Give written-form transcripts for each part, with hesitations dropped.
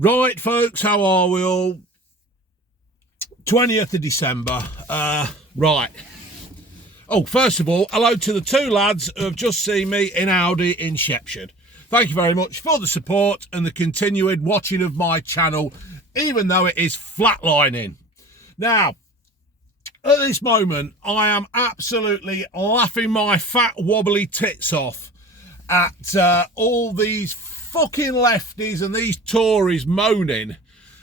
Right, folks, how are we all? 20th of December. Right. Oh, first of all, hello to the two lads who have just seen me in Audi in Shepshed. Thank you very much for the support and the continued watching of my channel, even though it is flatlining. Now, at this moment, I am absolutely laughing my fat wobbly tits off at all these fucking lefties and these Tories moaning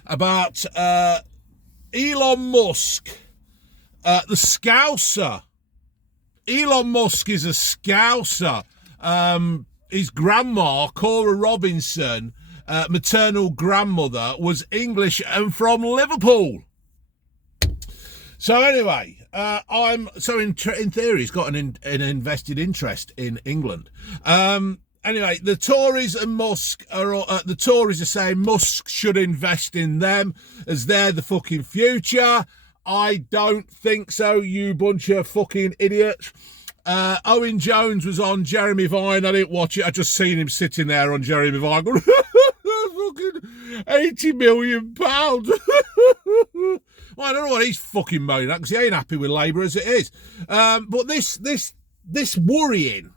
about Elon Musk, the Scouser. Elon Musk is a Scouser. His grandma, Cora Robinson, maternal grandmother, was English and from Liverpool. So anyway, in theory he's got an invested interest in England. Anyway, the Tories and Musk the Tories are saying Musk should invest in them as they're the fucking future. I don't think so, you bunch of fucking idiots. Owen Jones was on Jeremy Vine. I didn't watch it. I just seen him sitting there on Jeremy Vine going, fucking £80 million. Well, I don't know what he's fucking moaning at because he ain't happy with Labour as it is. But this worrying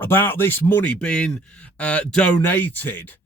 about this money being donated,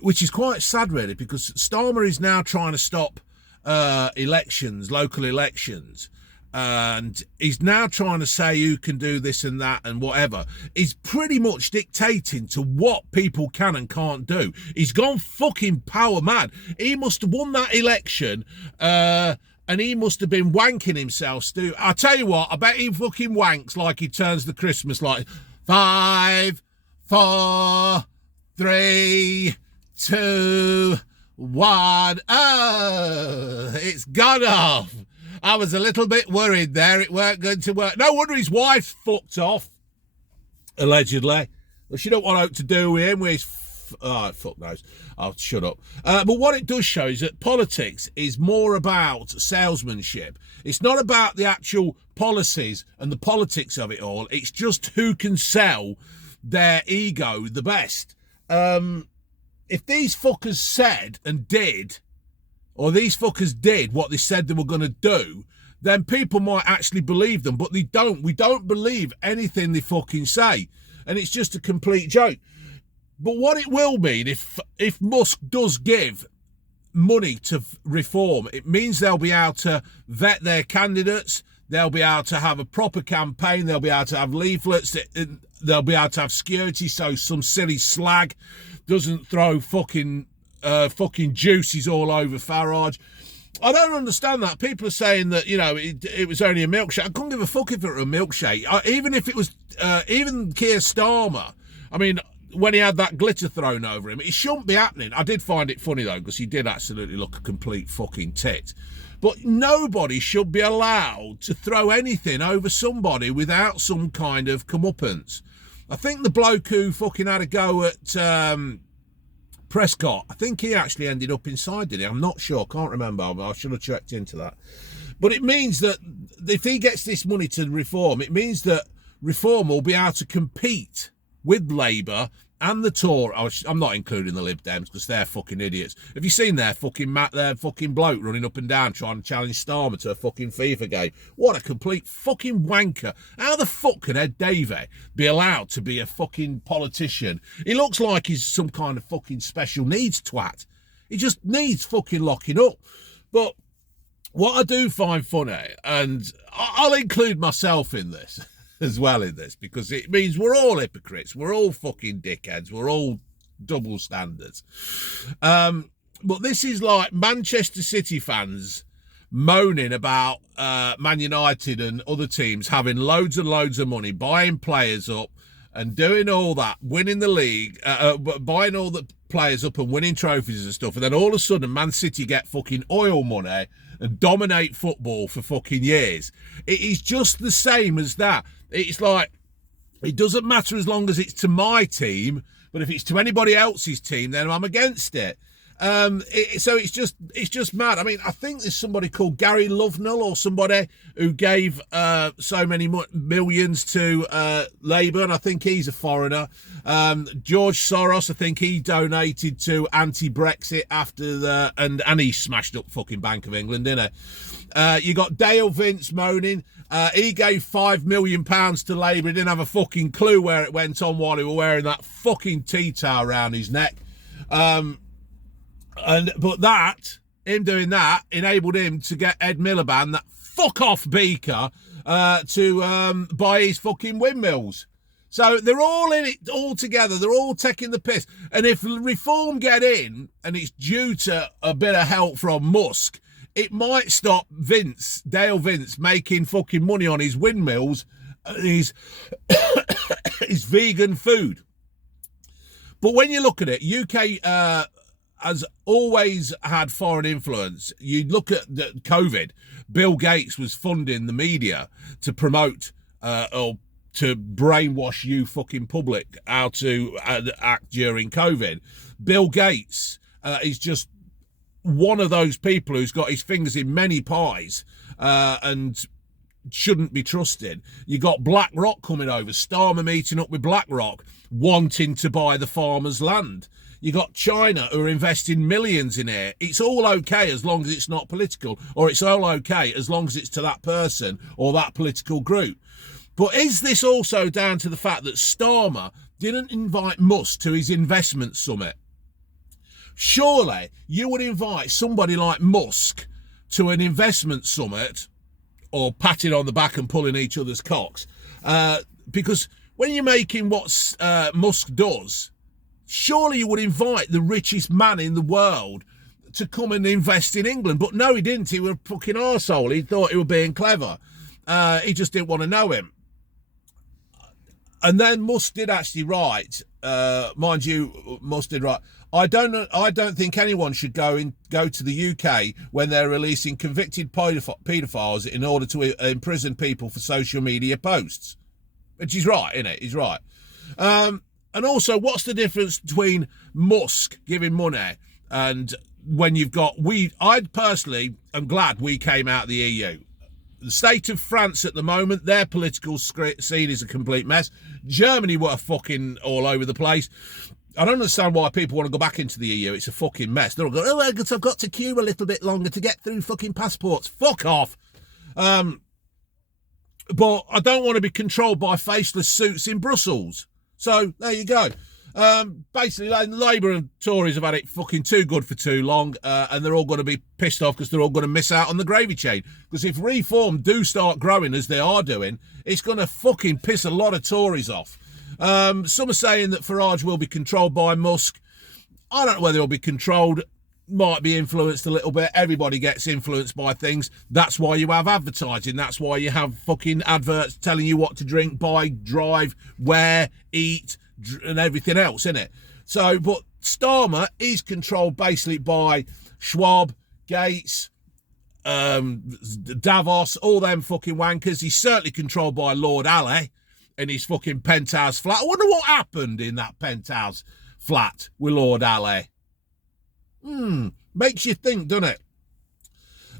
which is quite sad really, because Starmer is now trying to stop local elections, and he's now trying to say who can do this and that and whatever. He's pretty much dictating to what people can and can't do. He's gone fucking power mad. He must have won that election, and he must have been wanking himself, Stu. I tell you what, I bet he fucking wanks like he turns the Christmas light. 5, 4, 3, 2, 1. Oh, it's gone off. I was a little bit worried there. It weren't going to work. No wonder his wife's fucked off, allegedly. Well, she don't want out to do with him. With his fuck knows. I'll shut up. But what it does show is that politics is more about salesmanship. It's not about the actual policies and the politics of it all. It's just who can sell their ego the best. If these fuckers said and did, or these fuckers did what they said they were going to do, then people might actually believe them, but they don't. We don't believe anything they fucking say, and it's just a complete joke. But what it will mean if Musk does give money to reform, it means they'll be able to vet their candidates, they'll be able to have a proper campaign, they'll be able to have leaflets, they'll be able to have security so some silly slag doesn't throw fucking juices all over Farage. I don't understand that. People are saying that, you know, it was only a milkshake. I couldn't give a fuck if it were a milkshake. Even if it was, even Keir Starmer, I mean, when he had that glitter thrown over him, it shouldn't be happening. I did find it funny, though, because he did absolutely look a complete fucking tit. But nobody should be allowed to throw anything over somebody without some kind of comeuppance. I think the bloke who fucking had a go at Prescott, I think he actually ended up inside, did he? I'm not sure, can't remember. I should have checked into that. But it means that if he gets this money to reform, it means that reform will be able to compete with Labour and the Tories. I'm not including the Lib Dems because they're fucking idiots. Have you seen their fucking bloke running up and down trying to challenge Starmer to a fucking FIFA game? What a complete fucking wanker. How the fuck can Ed Davey be allowed to be a fucking politician? He looks like he's some kind of fucking special needs twat. He just needs fucking locking up. But what I do find funny, and I'll include myself in this as well in this, because it means we're all hypocrites, we're all fucking dickheads, we're all double standards. But this is like Manchester City fans moaning about Man United and other teams having loads and loads of money, buying players up and doing all that, winning the league, buying all the players up and winning trophies and stuff, and then all of a sudden Man City get fucking oil money and dominate football for fucking years. It is just the same as that. It's like, it doesn't matter as long as it's to my team, but if it's to anybody else's team, then I'm against it. So it's just mad. I mean, I think there's somebody called Gary Lovenell or somebody who gave so many millions to Labour, and I think he's a foreigner. George Soros, I think he donated to anti-Brexit after and he smashed up fucking Bank of England, didn't he? You got Dale Vince moaning. He gave £5 million to Labour. He didn't have a fucking clue where it went on while he was wearing that fucking tea towel around his neck. But him doing that enabled him to get Ed Miliband, that fuck off beaker, to buy his fucking windmills. So they're all in it all together. They're all taking the piss. And if Reform get in, and it's due to a bit of help from Musk, it might stop Dale Vince, making fucking money on his windmills, his vegan food. But when you look at it, UK has always had foreign influence. You look at the COVID, Bill Gates was funding the media to promote or to brainwash you fucking public how to act during COVID. Bill Gates is just one of those people who's got his fingers in many pies and shouldn't be trusted. You got BlackRock coming over, Starmer meeting up with BlackRock, wanting to buy the farmers' land. You got China who are investing millions in it. It's all okay as long as it's not political, or it's all okay as long as it's to that person or that political group. But is this also down to the fact that Starmer didn't invite Musk to his investment summit? Surely you would invite somebody like Musk to an investment summit, or patting on the back and pulling each other's cocks, because when you're making what Musk does, surely you would invite the richest man in the world to come and invest in England. But no, he didn't. He was a fucking arsehole. He thought he was being clever. He just didn't want to know him. And then Musk did actually write, mind you, Musk did write, I don't think anyone should go to the UK when they're releasing convicted paedophiles in order to imprison people for social media posts. Which he's right, isn't it? He's right. And also, what's the difference between Musk giving money and when you've got... I personally am glad we came out of the EU. The state of France at the moment, their political scene is a complete mess. Germany were fucking all over the place. I don't understand why people want to go back into the EU. It's a fucking mess. They're all going, oh, I've got to queue a little bit longer to get through fucking passports. Fuck off. But I don't want to be controlled by faceless suits in Brussels. So there you go. Basically, Labour and Tories have had it fucking too good for too long, and they're all going to be pissed off because they're all going to miss out on the gravy chain. Because if Reform do start growing as they are doing, it's going to fucking piss a lot of Tories off. Some are saying that Farage will be controlled by Musk. I don't know whether he'll be controlled. Might be influenced a little bit. Everybody gets influenced by things. That's why you have advertising. That's why you have fucking adverts telling you what to drink, buy, drive, wear, eat, and everything else, innit? So, but Starmer is controlled basically by Schwab, Gates, Davos, all them fucking wankers. He's certainly controlled by Lord Alley in his fucking penthouse flat. I wonder what happened in that penthouse flat with Lord Alley. Makes you think, doesn't it?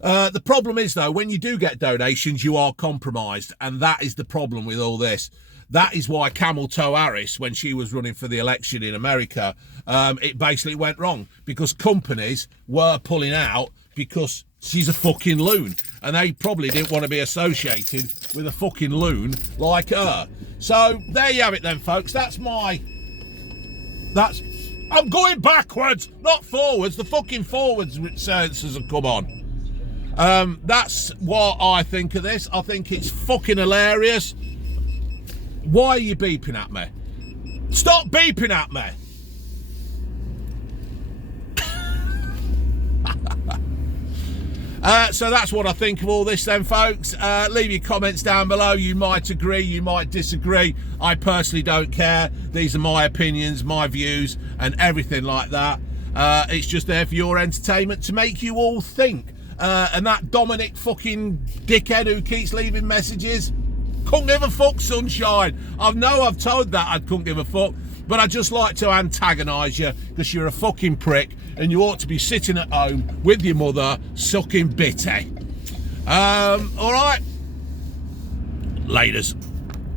The problem is, though, when you do get donations, you are compromised. And that is the problem with all this. That is why Camel Toe Harris, when she was running for the election in America, it basically went wrong. Because companies were pulling out because she's a fucking loon. And they probably didn't want to be associated with a fucking loon like her. So there you have it then, folks. I'm going backwards, not forwards. The fucking forwards sensors have come on. That's what I think of this. I think it's fucking hilarious. Why are you beeping at me? Stop beeping at me. So that's what I think of all this then, folks. Leave your comments down below. You might agree, you might disagree. I personally don't care. These are my opinions, my views, and everything like that. It's just there for your entertainment to make you all think. And that Dominic fucking dickhead who keeps leaving messages, couldn't give a fuck, sunshine. I've told that I couldn't give a fuck. But I just like to antagonise you because you're a fucking prick and you ought to be sitting at home with your mother sucking bitty. All right. Laters.